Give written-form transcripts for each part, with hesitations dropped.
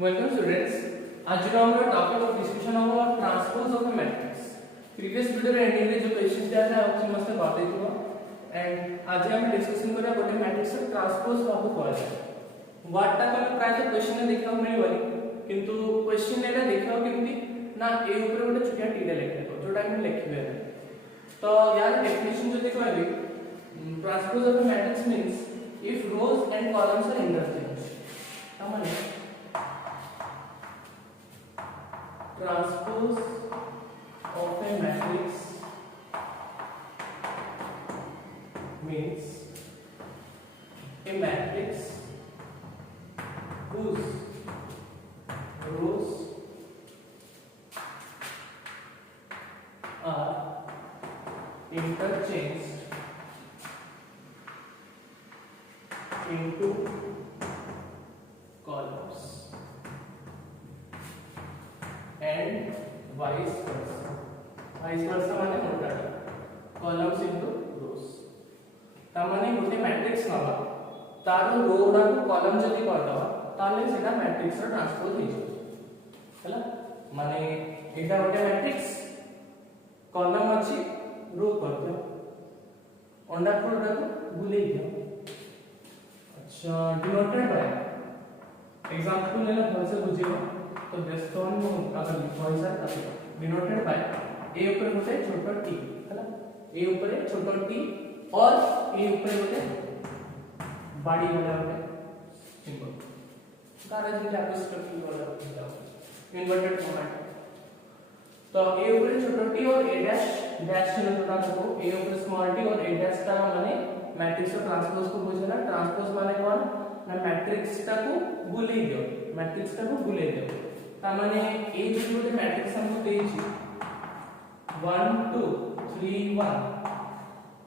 Welcome students. आज जो हमारा टॉपिक ऑफ डिस्कशन होगा transpose of a matrix. Previous video रे एंडिंग रे जो क्वेश्चन दिया था आप समस्त बातें दियो एंड आज हम डिस्कशन करा गोटे मैट्रिक्स रे ट्रांसपोज काबू करा जाय. व्हाट टा कल प्राय तो क्वेश्चन ने देखा मिलबनी किंतु क्वेश्चन एटा देखा केमती ना ए ऊपर गोटे छोटिया टीडा लिखले जोटा हम लिखिबे. तो यार डेफिनेशन जो देखो अभी transpose of a matrix means if rows and columns are interchanged. तामाने transpose of a matrix means a matrix whose rows are interchanged into columns and vice versa. Vice versa माने उल्टा columns into rows. तामाने गोटे matrix नबा तारो रो गुडा को column जदी कर दवा ताले सेटा मैट्रिक्स रो ट्रांसपोज हो जाय हला. माने एटा गोटे मैट्रिक्स कॉलम अछि रो कर दियो अंडा फ्रूट को भूले दियो. अच्छा डिनोटेड बाय एग्जांपल लेना भल से बुझिबो तो बेस्टन मु अगर लिखो है सर डिनोटेड बाय ए ऊपर होते छोटा टी हैला ए ऊपर छोटा टी और ए ऊपर होते बड़ी वाला होते सिंबल कारण जे आप स्ट्रक्चर वाला होता इन्वर्टेड फॉर्मेट. तो ए ऊपर छोटा टी और ए डैश से जोड़ा देखो ए ऊपर स्मॉल टी और ए डैश का माने मैट्रिक्स और ट्रांसपोज को बुझेला. ट्रांसपोज माने कोन ना मैट्रिक्स टा को बुले दियो मैट्रिक्स टा को बुले दियो ता माने ए जो गोटे मैट्रिक्स हमको देछि 1 2 3 1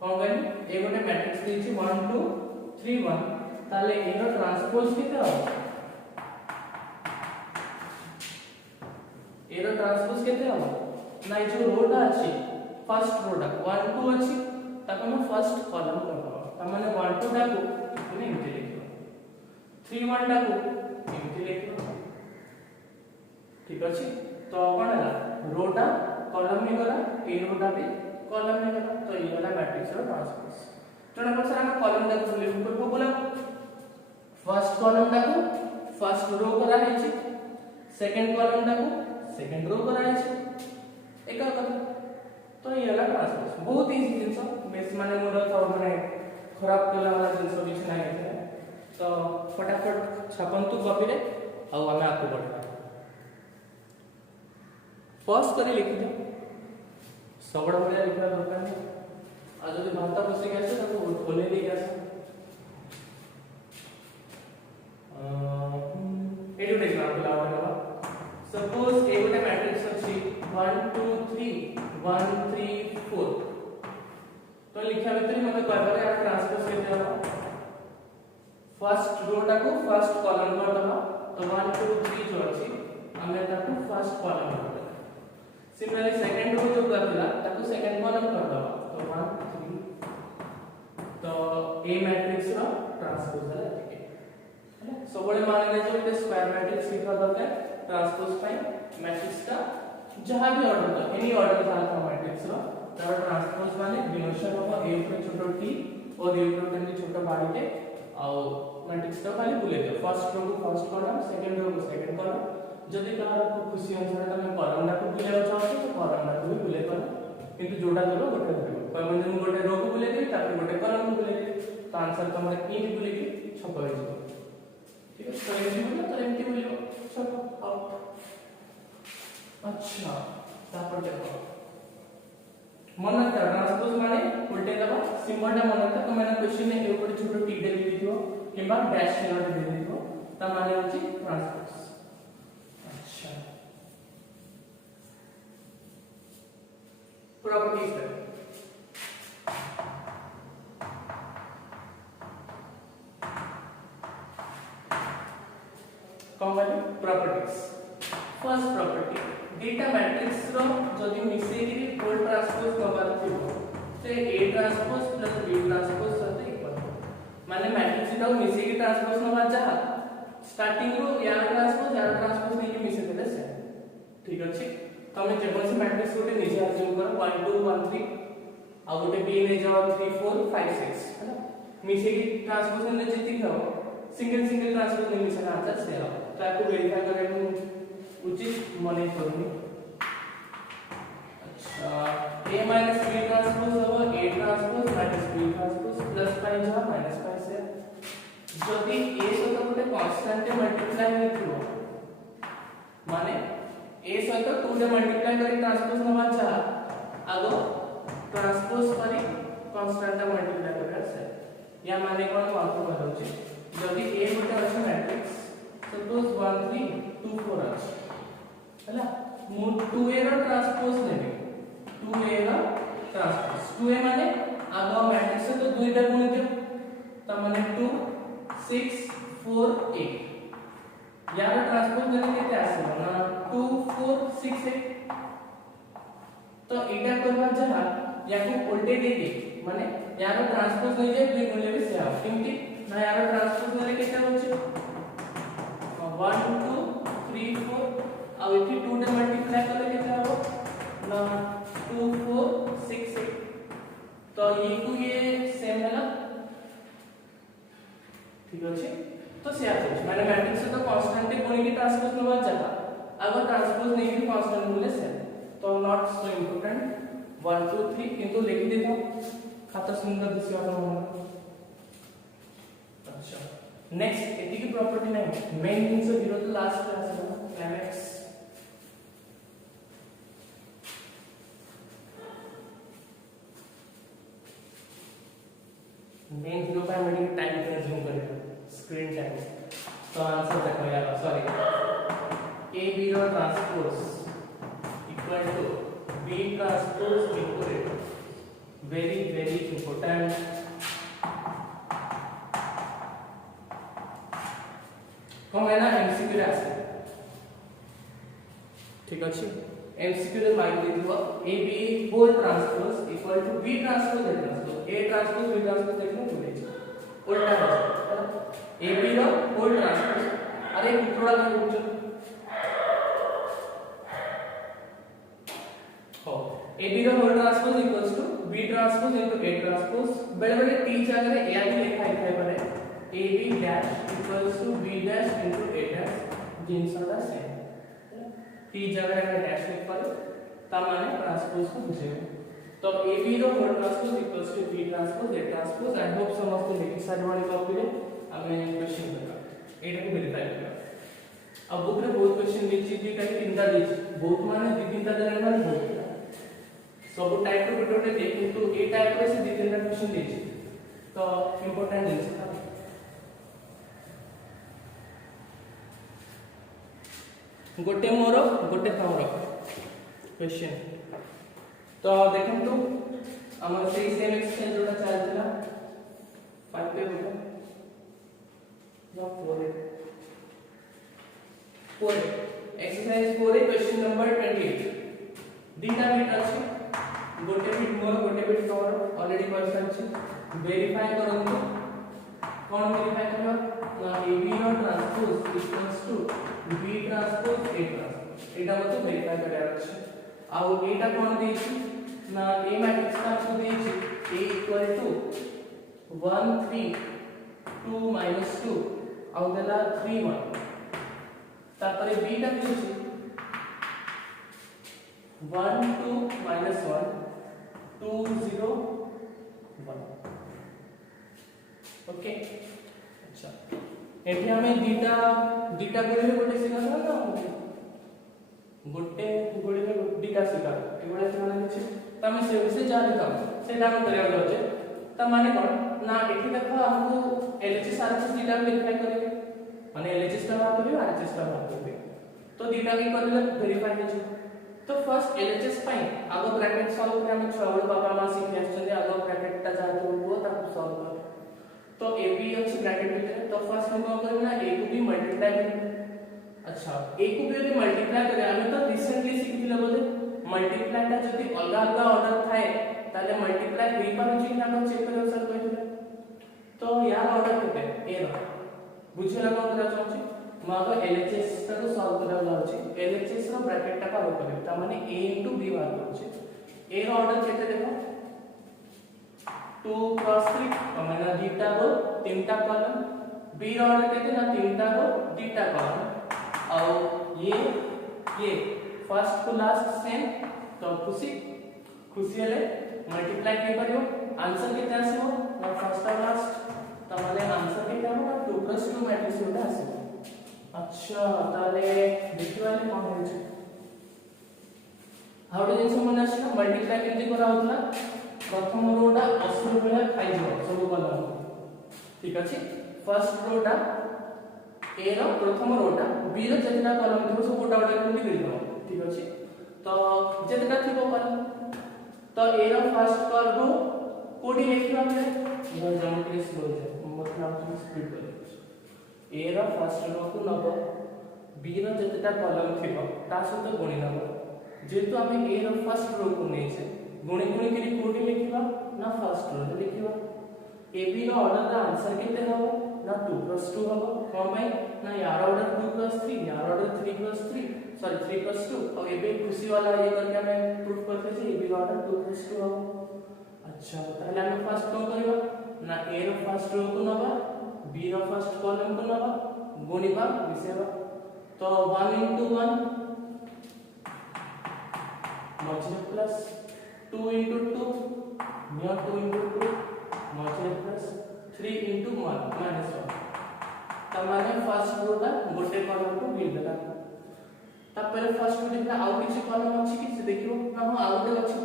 कोन गनि ए गोटे मैट्रिक्स देछि 1 2 3 1 ताले ए रो ट्रांसपोज केते हो ए रो ट्रांसपोज केते हो ना ए जो रोटा अछि फर्स्ट रोटा 1 2 अछि ताको हम फर्स्ट कॉलम करबा तामाने 1 2 टा को इने एमती लिखिबो 3 1 टा को एमती लिखिबो. ठीक अछि. तो कोन हला रोटा कॉलम में गला ए रोटा पे कॉलम में गला तो ये वाला मैट्रिक्स रो ट्रांसपोज. जणा पर हम कॉलम टा को लिखब को बोला फर्स्ट कॉलम टा को फर्स्ट रो करा है छी सेकंड कॉलम टा को सेकंड रो करा है छी एका कला. तो ये वाला ट्रांसपोज बहुत इजी जिंस बेस माने मोर तो माने खराब कला वाला जिंस किछ नाही है. तो फटाफट छापंतु कॉपी रे आ हमें आपको पढ़ा पॉज करी लिखि दो सबड़ बड़े लिखा दरकार नहीं. आ जदी भाषा बसी गसे तो खोले दे गसे एडो एग्जांपल आवा सपोज ए गोटे मैट्रिक्स अछि 1 2 3 1 3 4 तो लिखा भीतर मते कहबा या ट्रांसपोज केते हो फर्स्ट रो टा को फर्स्ट कॉलम कर दबा तो 1 2 3 जो अछि हमें ताको फर्स्ट कॉलम कर दबा. सिमिलरली सेकंड रो जो करला ताको सेकंड कॉलम कर दबा तो 1 3 तो ए मैट्रिक्स रो ट्रांसपोज है हैला. सबले माने जे एक स्क्वायर मैट्रिक्स लिखा दरकार ट्रांसपोज पाई मैट्रिक्स का जहां भी ऑर्डर था एनी ऑर्डर था मैट्रिक्स रो तार ट्रांसपोज माने डिनोशन होगा ए ऊपर छोटा टी और ए ऊपर तनी छोटा बाड़ी के आ मैट्रिक्स का खाली बुले दे फर्स्ट रो को फर्स्ट कॉलम सेकंड रो को सेकंड कॉलम. जदी कहार को खुशी अनुसार तमे कॉलम ना को बुले चाहो तो कॉलम ना को भी बुले कर किंतु जोटा दरो गोटे धरिबो कोइ म्हणजे गोटे रो को बुले दे तापर गोटे कॉलम को बुले दे तो आंसर तमरा इन बुले की छप हो जिवो. ठीक है. तो एमती बोला तो एमती बोलियो छप आउट. अच्छा तापर देखो मन ट्रांसपोज माने उल्टे दबा सिंबल टा मन त माने क्वेश्चन में ए ऊपर छोटो टी दे दिथियो किबा डैश चिन्ह दे दिथियो त माने होची ट्रांसपोज. अच्छा प्रॉपर्टीज है कॉमन प्रॉपर्टीज. फर्स्ट प्रॉपर्टी डेटा मैट्रिक्स रो जदी मिसे की फुल ट्रांसपोज करबार थिबो से A transpose plus B transpose सते इक्वल माने मैट्रिक्स टा मिसे की ट्रांसपोज नबा जा स्टार्टिंग रो या ट्रांसपोज यार ट्रांसपोज नहीं मिसे देले से ठीक अछि तमे जेबोसी मैट्रिक्स गोटे निजे अज्यूम करो 1 2 1 3 आ गोटे बी ने जाओ 3 4 5 6 हैना मिसे की ट्रांसपोज ने जेति हो सिंगल सिंगल ट्रांसपोज ने मिसे आंसर से हो तो आपको वेरीफाई करने उचित माने करूनी अच्छा a माइनस b ट्रांसपोज हो a transpose minus b transpose plus pi जा माइनस पाई से जदि a सहित गोटे कांस्टेंट मल्टीप्लाई हेथिबो माने a सहित 2 रे मल्टीप्लाई करी ट्रांसपोज नवा जा आगो ट्रांसपोज करी कांस्टेंट मल्टीप्लाई करबा से या माने कोन आपको बताउची जदि a गोटे अछि मैट्रिक्स सपोज 1 3 2 4 अछि हला मु 2a रो ट्रांसपोज नेबे 2a रो ट्रांसपोज 2a माने आगो मैट्रिक्स तो दुईटा गुण दियो त माने 2 6 4 8 यार ट्रांसपोज देले केते आसीबो ना 2 4 6 8 तो एटा करबा जहा याको उल्टे देके माने यार ट्रांसपोज नै जे दुई गुण लेबे से आ किमती ना यार ट्रांसपोज देले केते होचे 1 2 3 4 आ एठी 2 ने मल्टीप्लाई करले केते हो ना 2 4 6 8 तो ये को ये सेम है ना ठीक अछि तो से आछे माने मैट्रिक्स तो कांस्टेंट कोनी की ट्रांसपोज नवा जाता अगर ट्रांसपोज नहीं की कांस्टेंट बोले से तो नॉट सो इम्पोर्टेंट 1 2 3 किंतु लिख देता खाता सुंदर दिसवा हम अच्छा नेक्स्ट एटी की प्रॉपर्टी नहीं मेन थिंग से 0 तो लास्ट क्लास है क्लाइमैक्स मेन 0 पे हम टाइम कंज्यूम करेगा स्क्रीन टाइम तो आंसर देखो यार sorry a b row transpose equal to b transpose equal very very important हम है ना एमसीक्यू रे आसे ठीक अछि एमसीक्यू रे माइंड दिबो a b whole transpose equal to b transpose a transpose a transpose b transpose देखने भूले उल्टा हो a b row whole transpose अरे थोड़ा कर पूछो हो a b row whole transpose equals to b transpose into a transpose बेले बेले t जगह रे a भी लिखा है पारे a b dash equals to b dash into a dash जिनसटा सेम t जगह रे डैश लिख पारो ता माने ट्रांसपोज को बुझेबो तो a b row whole transpose equals to b transpose a transpose I hope समस्त लिखि सारी वाली कॉपी रे हमें क्वेश्चन करबा एटा को वेरीफाई करबा अब बुक रे बहुत क्वेश्चन दिछि दिटा कि तीनटा दिछि बहुत माने दि तीनटा देले माने बहुत सब टाइप रो गोटे दे किंतु ए टाइप रे से दि तीनटा क्वेश्चन दिछि तो इंपोर्टेंट दिछि गोटे मोर गोटे तमर क्वेश्चन तो देखंतु हमर से सेम एक्सरसाइज जोटा चलतला 5 पे होता ना 4 एक्सरसाइज 4 क्वेश्चन नंबर 28 दीटा बिट अछि गोटे बिट मोर गोटे बिट तमर ऑलरेडी क्वेश्चन अछि वेरीफाई करंतु कोन वेरीफाई करबा ना a b row transpose equals to b transpose a transpose एटा मते वेरीफाई करया अछि आ एटा कोन देछि ना a मैट्रिक्स का आपको देछि a इक्वल टू 1 3 2 minus 2 आउ देला 3 1 तापरे b टा देछि 1 2 minus 1 2 0 1 ओके अच्छा एठी हमें दीटा गुणे में गोटे सिखा ना गोटे गुणे में दीटा सिखा एगुडा से माने छै त हम से विषय जानि काम से काम करिया होचे त माने कोन ना एठी देखो हमको एलएचएस आरएचएस दीटा वेरीफाई करेंगे माने एलएचएस का बात करियो आरएचएस का बात करियो तो दीटा की करले वेरीफाई हो छै तो फर्स्ट एलएचएस पाई आगो ब्रैकेट सॉल्व करे हम छवल बाबा मा सिखि आछन आगो ब्रैकेट ता जा हो ताको सॉल्व कर तो a b अछि ब्रैकेट भीतर तो फर्स्ट हम को करना a को भी मल्टीप्लाई करेंगे अच्छा a को भी यदि मल्टीप्लाई करे हम तो रिसेंटली सिखिला बोले मल्टीप्लाई ता जति अलग अलग ऑर्डर थाए ताले मल्टीप्लाई होई पारो छी ना चेक करियो सर कहले तो यार ऑर्डर केते a रो बुझला कोन करा चाहछि मागो LHS को सॉल्व करा लाउची LHS रो ब्रैकेट टा का होकर ता माने a * b बार होची a रो ऑर्डर केते देखो 2 क्रॉस 3 माने दीटा रो तीनटा कॉलम b रो ऑर्डर केते ना तीनटा रो दीटा कॉलम और ये फर्स्ट को लास्ट सेम तो खुशी हेले मल्टीप्लाई के करियो आंसर केते आसीबो ना फर्स्ट और लास्ट त माने आंसर केते आबो 2 + 2 मैट्रिक्स होता आसीबो। अच्छा ताले देखिवाले कोन होय हाउ डू जिंस मन आछना मल्टीप्लाई केते करा होतला प्रथम रोटा 80 रुपया खाइ जो सब कलम ठीक अछि फर्स्ट रोटा ए रो प्रथम रोटा बी रो जेतना कलम थिबो सब गोटा गोटा करके गिर दो ठीक अछि तो जेतना थिबो कलम तो ए रो फर्स्ट कर रो कोडी लिखिबा बले यो ज्योमेट्री स्लो है मतलब स्पीड कर ए रो फर्स्ट रो को नबो बी रो जेतेटा कॉलम थिबो ता सहित गुणी नबो जेतु हमें ए रो फर्स्ट रो को नै छै गुणी गुणी के कोडी लिखिबा ना फर्स्ट रो लिखिबा ए बी रो ऑर्डर रा आंसर केते हबो ना 2 + 2 हबो कोन भाई ना यार ऑर्डर 2 + 3 यार ऑर्डर 3 + 3 सॉरी 3 + 2 और ए बी खुशी वाला ये करके हमें प्रूफ करते छै ए बी रो ऑर्डर 2 + 2 हबो। अच्छा ताहले हमें फर्स्ट को करबा ना ए रो फर्स्ट रो को नबा बी रो फर्स्ट कॉलम को नबा गुणिबा मिसेबा तो 1 * 1 मल्टीप्लाई प्लस 2 * 2 नियर 2 * 2 मल्टीप्लाई प्लस 3 * 1 माइनस 1 तमाने फर्स्ट रोटा गोटे कॉलम को गिर देला तापर फर्स्ट रो देखला आउ किछि कॉलम अछि कि से देखियो ना हो आउ गोटे अछि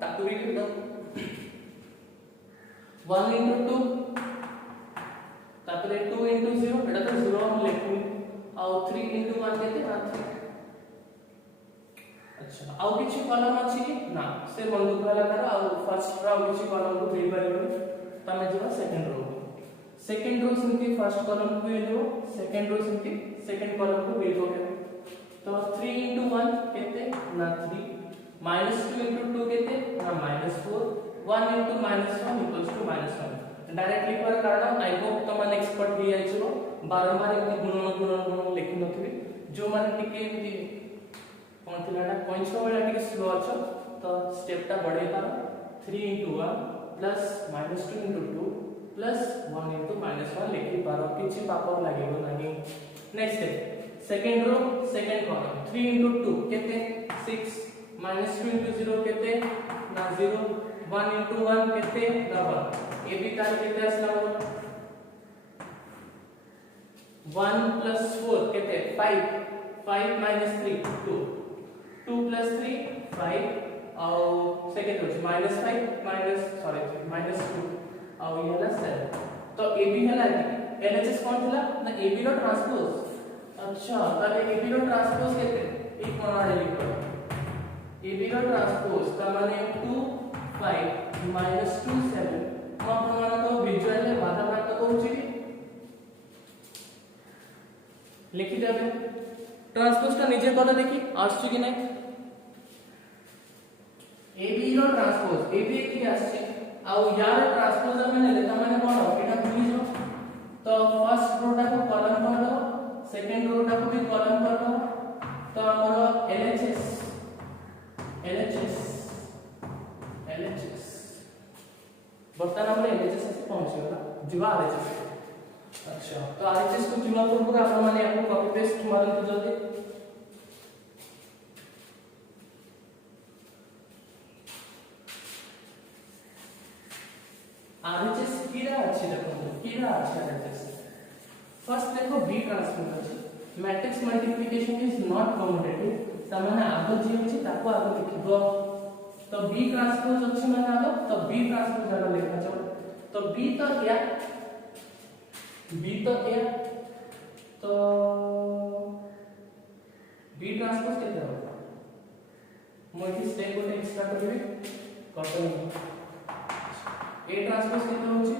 ताकू भी गिर दो 1 * 2 तापर 2 * 0 एटा तो 0 हम लिखू और 3 * 1 केते ना 3 अच्छा आउ किछि कॉलम अछि कि ना से बंधु वाला कर और फर्स्ट रो किछि कॉलम को दे परबे तमे जेबा second row simply first column को ले लो second row simply second column को ले लो तो 3 * 1 केते ना 3 -2 * 2 केते ना -4 1 * -1 = -1 डायरेक्टली पर कारण आई होप तो मन एक्सपर्ट भी आइछो बारंबार एमती गुणन लिखि नथि जो माने टिके एमती कोन थिलाटा पॉइंट्स वाला टिके स्लो अछो तो स्टेप टा बढ़े पार 3 * 1 प्लस -2 * 2 प्लस 1 * -1 लिखि पारो किछि पापर लागेबो नाही। Next step second row second column 3 * 2 केते 6 -2 * 0 केते ना 0 1 * 1 केते ना 1 ए बी तार केते असला 1 + 4 केते 5 5 - 3 2 2 + 3 5 और सेकंड रो -5 -2 और ये हला 7 तो ए बी हला एलएचएस कौन थिला ना ए बी रो ट्रांसपोज। अच्छा ताले ए बी रो ट्रांसपोज केते एक कोना लिखो ए बी रो ट्रांसपोज त माने 2 5 - 2 7 मन तो विजुअल में बाधा प्राप्त करूची लिखि देबे ट्रांसपोज का नीचे पता देखि आछी कि नै A B row transpose A B एति आछी आ यार ट्रांसपोज में लेता माने कोन एटा भूली जो तो फर्स्ट रोटा को कॉलम कर दो सेकंड रोटा को भी कॉलम कर दो तो हमरो एलएचएस बर्तन हमरे एलएचएस से पहुंचेगा जीवा आरएचएस। अच्छा तो आरएचएस को जीवा पूर्व आपण माने आपको कॉपी पेस्ट मारन तो जल्दी आरएचएस कीरा अछि देखो कीरा अछि आरएचएस फर्स्ट देखो बी ट्रांसपोज अछि matrix multiplication is not commutative त माने आगो जे अछि ताको आगो लिखिबो तो बी ट्रांसपोज अछि माने आगो तो बी ट्रांसपोज आगो लिखा जाओ तो बी तो क्या तो बी ट्रांसपोज केते होगा मोइटी स्टेप को एक्स्ट्रा करबे कतो ए ट्रांसपोज केते होची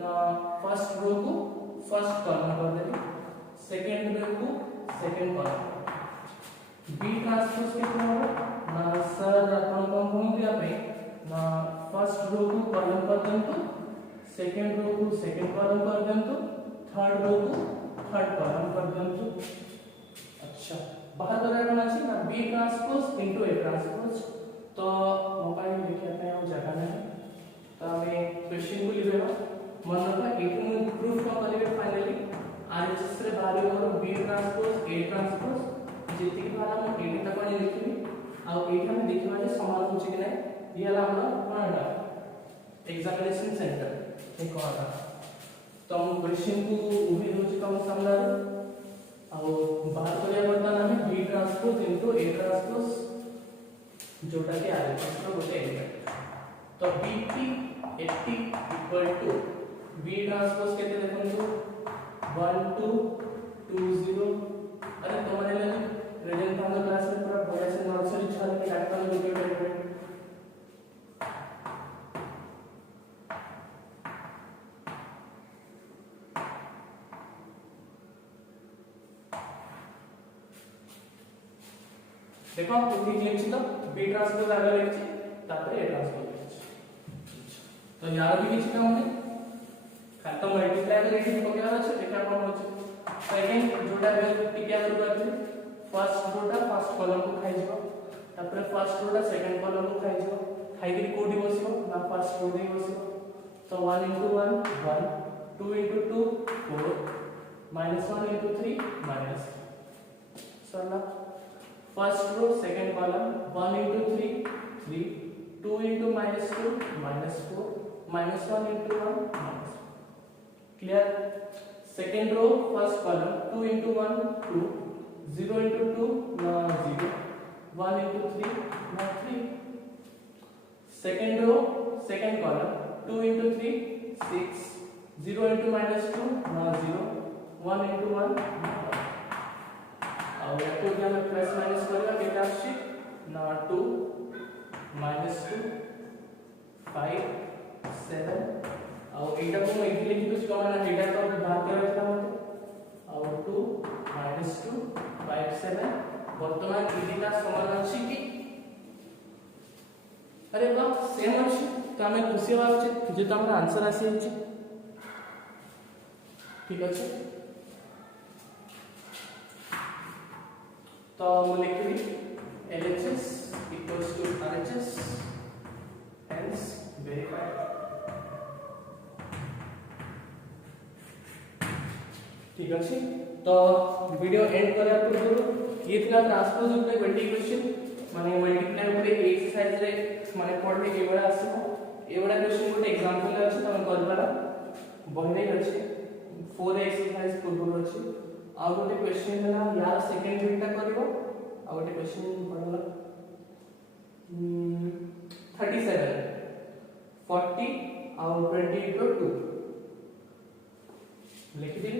ना फर्स्ट रो को फर्स्ट कॉलम कर देबे सेकंड रो को सेकंड कॉलम बी ट्रांसपोज केते होगा ना सर अपन को दिया पे ना फर्स्ट रो को कॉलम कर देंतो सेकंड रो को सेकंड कॉलम कर देंतो थर्ड रो को थर्ड कॉलम कर दियंतु। अच्छा बाहर करबा कोन अछि ना B transpose into A transpose. तो मोबाइल देखिया पे आ जगह नहीं तो हमें क्वेश्चन को लिखेबा मन रखा एटू मु प्रूफ को करबे फाइनली आरएचएस रे बाहर होर बी ट्रांसपोज ए ट्रांसपोज जेति के बाहर हम एटी तक नहीं लिखिबी आ एटी हम देखिबा जे समान होछि कि नहीं ये ला हम कोनडा एग्जामिनेशन सेंटर एक कोनडा तो हम क्वेश्चन को उभी होछि कम सामने आ बाहर करिया बर्तन हमें B transpose into A transpose जोटा के आरएचएस रो गोटे एलिमेंट तो BT 80 equal to B transpose केते देखंतु 1 2 2 0 अरे तमने ले प्रेजेंट हम क्लास में पूरा बढ़िया से नर्सरी छाल के काटन गोटे एलिमेंट देखो पूरी लिखछि तो बी ट्रांसपोज आगे लिखछि तापर ए ट्रांसपोज लिखछि तो यार भी किछि काम नहीं खाली तो मल्टीप्लाई करके पकेला अछि देखा कोन होछि सेकंड जोटा बेल टिके आगर करछि फर्स्ट जोटा फर्स्ट कॉलम को खाइ जबो तापर फर्स्ट जोटा सेकंड कॉलम को खाइ जबो खाइ के कोडी बसिबो ना फर्स्ट रो दे बसिबो तो 1 * 1 1 2 * 2 4 -1 * 3 माइनस सरला first row second column 1 * 3 3 2 * -2 -4 -1 * 1 minus clear second row first column 2 * 1 2 0 * 2 0 1 * 3 3 second row second column 2 * 3 6 0 * -2 0 1 * 1 और याको कि हम प्लस माइनस करबा केटा आछि ना 2 -2 5 7 और एटा को मैं इटली लिखुछ कमाना एटा तो बात करैता मते और 2 -2 5 7 वर्तमान इदिका समान अछि कि अरे वाह सेम अछि तो हमें खुशी होबा उचित जे तो हमरा आंसर आसी अछि ठीक अछि तो मु लिखबी LHS equals to RHS hence verified ठीक अछि तो वीडियो एंड करा पूर्व ये था ट्रांसपोज ऊपर 20 क्वेश्चन माने मल्टीप्लाई ऊपर एक्सरसाइज रे माने पढ़ले एबडा आसीबो एबडा क्वेश्चन गोटे एग्जांपल अछि तमे करबाला बहने अछि 4 एक्सरसाइज पूर्व अछि आ गोटे क्वेश्चन हला यार सेकंड बिटटा करबो आ गोटे क्वेश्चन पढला 37 40 और 28 रो 2 लिख दे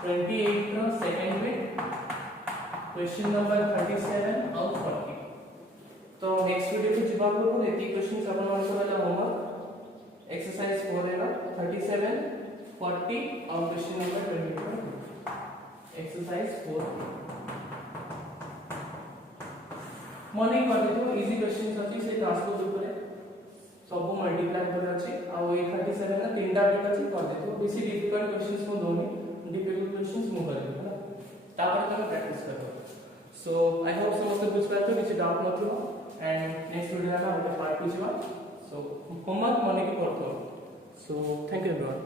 28 row second bit question number 37 और 40 तो नेक्स्ट वीडियो पे जवाब को एती क्वेश्चन अपन मन करला होमवर्क एक्सरसाइज 4 है 37 40 और क्वेश्चन नंबर 28 एक्सरसाइज 4 मने कर देतो इजी क्वेश्चन अछि से ट्रांसपोज ऊपर सब मल्टीप्लाई कर अछि आ 37 ना तीनटा बिट अछि कर देतो बेसी डिफिकल्ट क्वेश्चंस को दोनी डिफिकल्ट क्वेश्चंस मु कर देतो ना तापर तमे प्रैक्टिस करबो सो आई होप समस्त बुझ पाइतो किछि डाउट नथियो एंड नेक्स्ट वीडियो ना पार्ट 2 छिवा सो होमवर्क मने की करतो सो थैंक यू एवरीवन